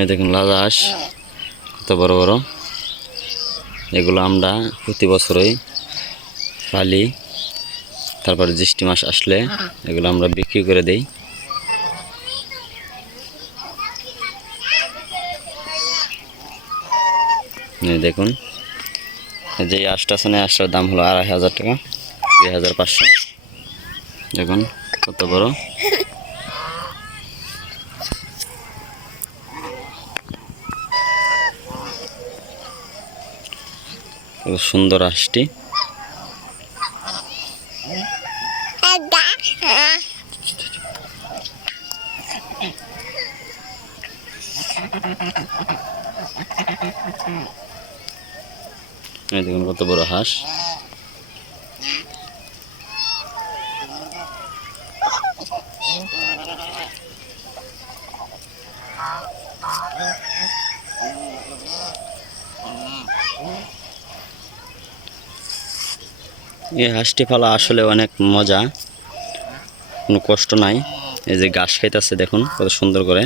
এই দেখুন লাজা হাঁস কত বড় বড়। এগুলো আমরা প্রতি বছরই পালি, তারপর জ্যৈষ্ঠ মাস আসলে এগুলো আমরা বিক্রি করে দেই। দেখুন যে আটটা আছে না, এই আটটার দাম হলো আড়াই হাজার টাকা, দুই হাজার পাঁচশো। দেখুন, কত বড়। সুন্দর হাঁসটি দেখুন কত বড় হাঁস। এই হাঁসটি পালা আসলে অনেক মজা। কোনো কষ্ট নাই। এই যে ঘাস খাইতেছে, দেখুন কত সুন্দর করে.